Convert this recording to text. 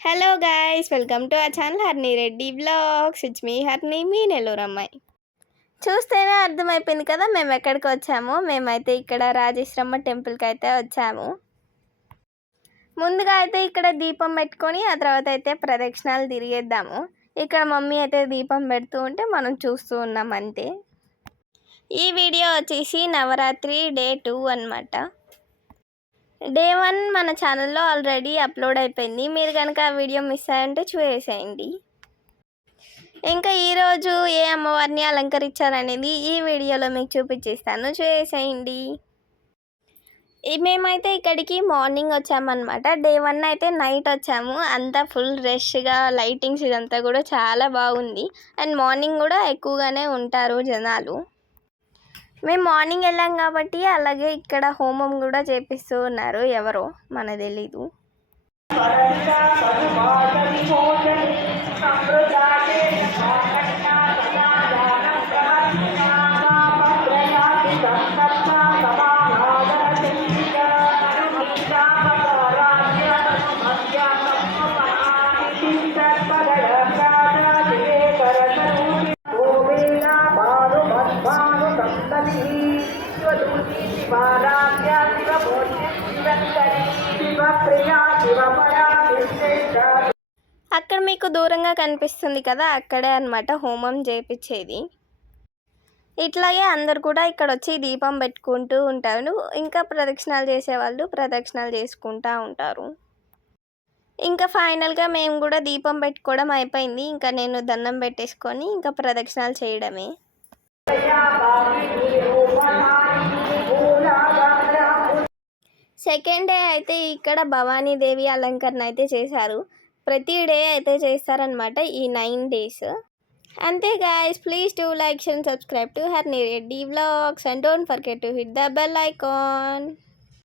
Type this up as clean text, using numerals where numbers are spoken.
Hello guys, welcome to our channel Harni Reddy vlogs. It's me Harni, మీ నెల్లూరు అమ్మాయి. చూస్తేనే అర్థమైపోయింది కదా మేము ఎక్కడికి వచ్చాము. మేమైతే ఇక్కడ రాజేశ్వరమ్మ టెంపుల్కి అయితే వచ్చాము. ముందుగా అయితే ఇక్కడ దీపం పెట్టుకొని ఆ తర్వాత అయితే ప్రదక్షిణాలు తిరిగేద్దాము. ఇక్కడ మమ్మీ అయితే దీపం పెడుతూ ఉంటే మనం చూస్తూ ఉన్నాం అంతే. ఈ వీడియో వచ్చేసి నవరాత్రి డే 2 అన్నమాట. డే 1 మన ఛానల్లో ఆల్రెడీ అప్లోడ్ అయిపోయింది. మీరు కనుక ఆ వీడియో మిస్ అయ్యంటే చూసేయండి. ఇంకా ఈరోజు ఏ అమ్మవారిని అలంకరించారనేది ఈ వీడియోలో మీకు చూపించేస్తాను, చూసేయండి. మేమైతే ఇక్కడికి మార్నింగ్ వచ్చామన్నమాట. డే 1 అయితే నైట్ వచ్చాము. అంతా ఫుల్ రష్గా లైటింగ్స్ ఇదంతా కూడా చాలా బాగుంది. అండ్ మార్నింగ్ కూడా ఎక్కువగానే ఉంటారు జనాలు. మేము మార్నింగ్ వెళ్ళాం కాబట్టి అలాగే ఇక్కడ హోమం కూడా చేపిస్తూ ఉన్నారు. ఎవరో మనకు తెలీదు. అక్కడ మీకు దూరంగా కనిపిస్తుంది కదా, అక్కడే అన్నమాట హోమం చేపించేది. ఇట్లాగే అందరు కూడా ఇక్కడ వచ్చి దీపం పెట్టుకుంటూ ఉంటారు. ఇంకా ప్రదక్షిణాలు చేసేవాళ్ళు ప్రదక్షిణాలు చేసుకుంటూ ఉంటారు. ఇంకా ఫైనల్గా మేము కూడా దీపం పెట్టుకోవడం అయిపోయింది. ఇంకా నేను దండం పెట్టేసుకొని ఇంకా ప్రదక్షిణాలు చేయడమే. సెకండ్ డే అయితే ఇక్కడ భవానీదేవి అలంకరణ అయితే చేశారు. ప్రతి డే అయితే చేస్తారనమాట ఈ 9 days. అంతే guys, please do like, share and subscribe to Harni Reddy Vlogs and don't forget to hit the bell icon.